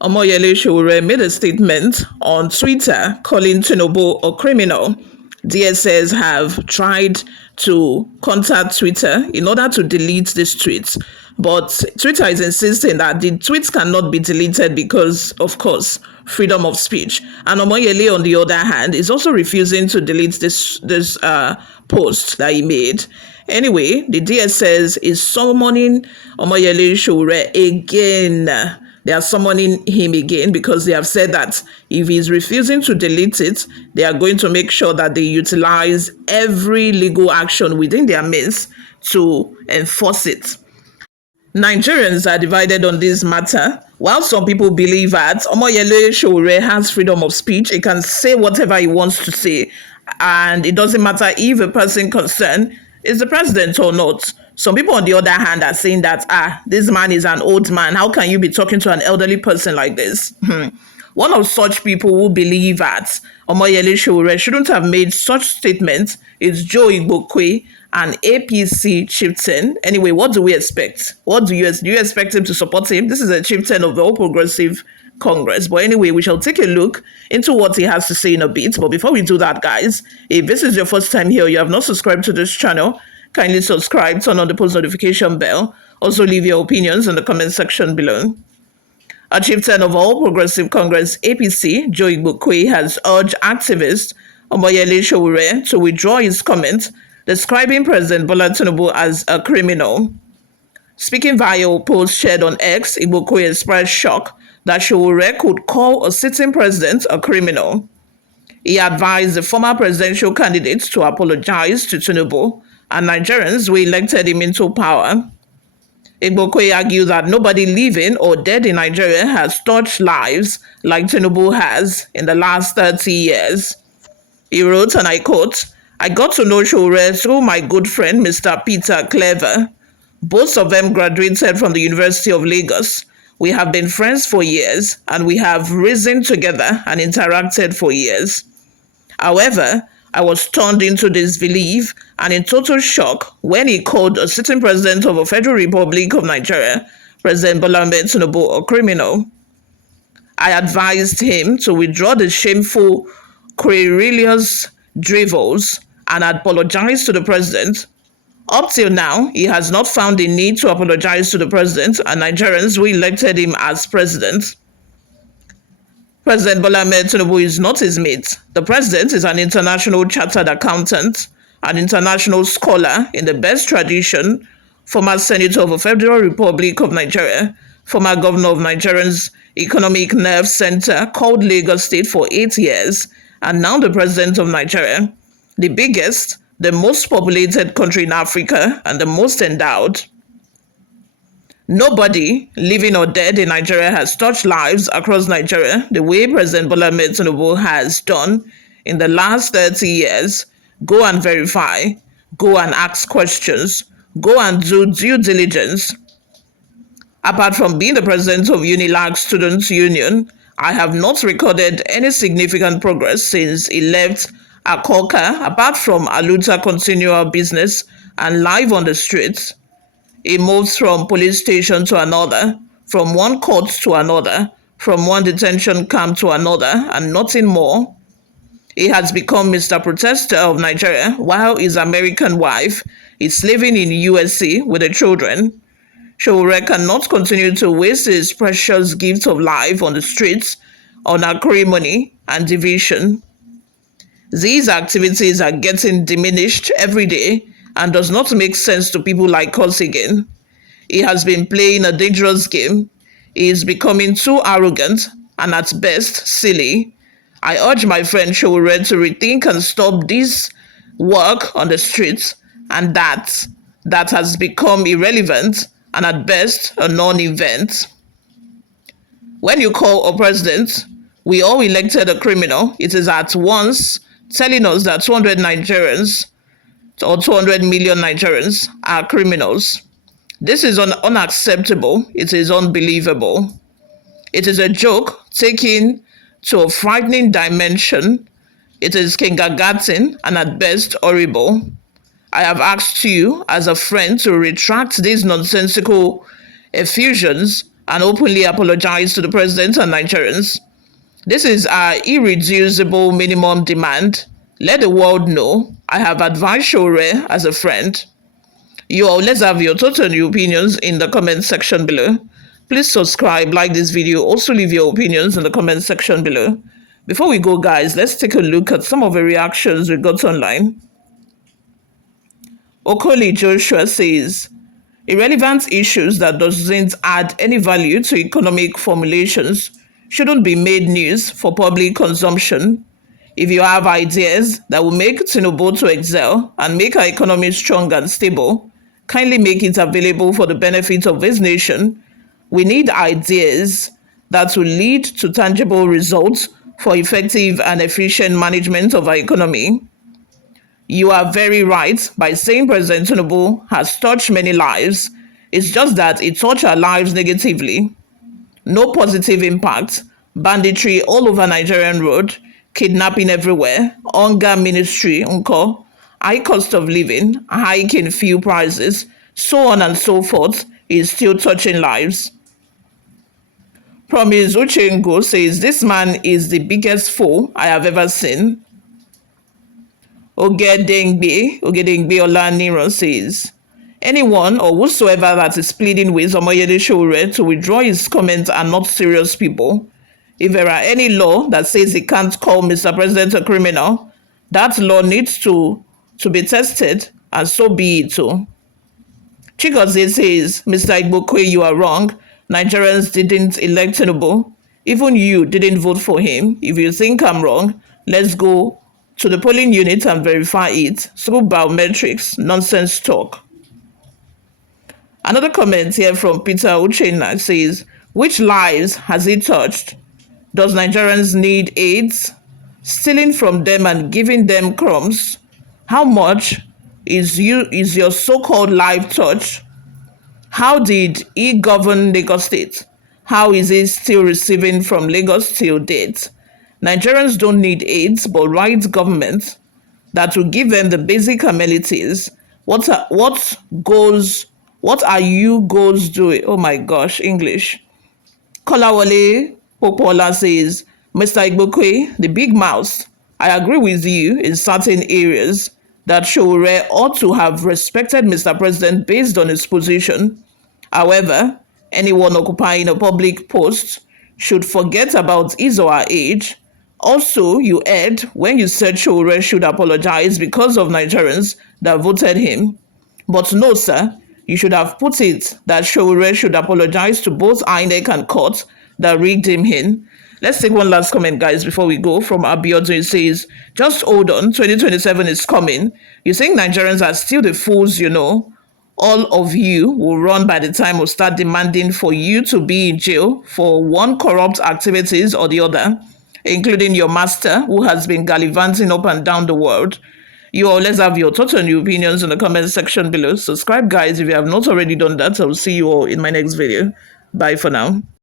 Omoyele Sowore made a statement on Twitter calling Tinubu a criminal. DSS have tried to contact Twitter in order to delete this tweet, but Twitter is insisting that the tweets cannot be deleted because, of course, freedom of speech. And Omoyele, on the other hand, is also refusing to delete this post that he made. Anyway, the DSS is summoning Omoyele Sowore again. They are summoning him again because they have said that if he's refusing to delete it, they are going to make sure that they utilize every legal action within their means to enforce it. Nigerians are divided on this matter. While some people believe that Omoyele Sowore has freedom of speech, he can say whatever he wants to say, and it doesn't matter if a person concerned is the president or not. Some people, on the other hand, are saying that, this man is an old man. How can you be talking to an elderly person like this? One of such people who believe that Omoyele Sowore shouldn't have made such statements is Joe Igbokwe, an APC chieftain. Anyway, what do we expect? Do you expect him to support him? This is a chieftain of the All Progressive Congress. But anyway, we shall take a look into what he has to say in a bit. But before we do that, guys, if this is your first time here, you have not subscribed to this channel, kindly subscribe, turn on the post notification bell. Also leave your opinions in the comment section below. A chieftain of All Progressive Congress APC, Joe Igbokwe, has urged activist Omoyele Sowore to withdraw his comment describing President Bola Tinubu as a criminal. Speaking via a post shared on X, Igbokwe expressed shock that Sowore could call a sitting president a criminal. He advised the former presidential candidate to apologize to Tinubu and Nigerians who elected him into power. Igbokwe argued that nobody living or dead in Nigeria has touched lives like Tinubu has in the last 30 years. He wrote, and I quote, "I got to know Sowore through my good friend Mr. Peter Clever. Both of them graduated from the University of Lagos. We have been friends for years and we have risen together and interacted for years. However, I was turned into disbelief and in total shock when he called a sitting president of a Federal Republic of Nigeria, President Bola Tinubu, a criminal. I advised him to withdraw the shameful, querulous drivels and apologize to the president. Up till now, he has not found the need to apologize to the president and Nigerians who elected him as president. President Bola Tinubu is not his mate. The president is an international chartered accountant, an international scholar in the best tradition, former senator of the Federal Republic of Nigeria, former governor of Nigeria's Economic Nerve Center called Lagos State for 8 years, and now the president of Nigeria, the biggest, the most populated country in Africa, and the most endowed. Nobody, living or dead in Nigeria, has touched lives across Nigeria the way President Bola Tinubu has done in the last 30 years. Go and verify. Go and ask questions. Go and do due diligence. Apart from being the president of Unilag Students Union, I have not recorded any significant progress since he left Akoka, apart from Aluta continual business and live on the streets. He moves from police station to another, from one court to another, from one detention camp to another, and nothing more. He has become Mr. Protester of Nigeria, while his American wife is living in USA with the children. Sowore cannot continue to waste his precious gift of life on the streets, on acrimony and division. These activities are getting diminished every day and does not make sense to people like us again. He has been playing a dangerous game. He is becoming too arrogant and at best silly. I urge my friend Sowore to rethink and stop this work on the streets and that has become irrelevant and at best a non-event. When you call a president, we all elected a criminal, it is at once telling us that 200 Nigerians or 200 million Nigerians are criminals. This is unacceptable. It is unbelievable. It is a joke taken to a frightening dimension. It is kindergarten and at best horrible. I have asked you as a friend to retract these nonsensical effusions and openly apologize to the president and Nigerians. This is our irreducible minimum demand. Let the world know I have advised Sowore as a friend. You all, let's have your thoughts and your opinions in the comment section below. Please subscribe, like this video, also leave your opinions in the comment section below. Before we go, guys, let's take a look at some of the reactions we got online. Okoye Joshua says, irrelevant issues that doesn't add any value to economic formulations shouldn't be made news for public consumption. If you have ideas that will make Tinubu to excel and make our economy strong and stable, kindly make it available for the benefit of this nation. We need ideas that will lead to tangible results for effective and efficient management of our economy. You are very right by saying President Tinubu has touched many lives. It's just that it touched our lives negatively. No positive impact, banditry all over Nigerian road, kidnapping everywhere, hunger ministry, high cost of living, hike in fuel prices, so on and so forth is still touching lives. Promise Uchengo says this man is the biggest fool I have ever seen. Ogedengbe Olaniro says, anyone or whosoever that is pleading with Omoyede Sowore to withdraw his comments are not serious people. If there are any law that says he can't call Mr. President a criminal, that law needs to be tested, and so be it too. Chigozie says, Mr. Igbokwe, you are wrong. Nigerians didn't elect Tinubu. Even you didn't vote for him. If you think I'm wrong, let's go to the polling unit and verify it through biometrics. Nonsense talk. Another comment here from Peter Uchenna says, which lives has he touched? Does Nigerians need aids? Stealing from them and giving them crumbs? How much is your so-called life touched? How did he govern Lagos State? How is he still receiving from Lagos till date? Nigerians don't need aids, but right government that will give them the basic amenities. What are you goals doing? Oh my gosh, English. Kolawole Popola says, Mr. Igbokwe, the big mouse, I agree with you in certain areas that Sowore ought to have respected Mr. President based on his position. However, anyone occupying a public post should forget about his or her age. Also, you erred when you said Sowore should apologize because of Nigerians that voted him. But no, sir, you should have put it that Sowore should apologize to both INEC and court that rigged him in. Let's take one last comment, guys, before we go. From Abiodun, it says, just hold on, 2027 is coming. You think Nigerians are still the fools, you know? All of you will run by the time we'll start demanding for you to be in jail for one corrupt activities or the other, including your master who has been gallivanting up and down the world. You all, let's have your thoughts and your opinions in the comment section below. Subscribe, guys, if you have not already done that. I'll see you all in my next video. Bye for now.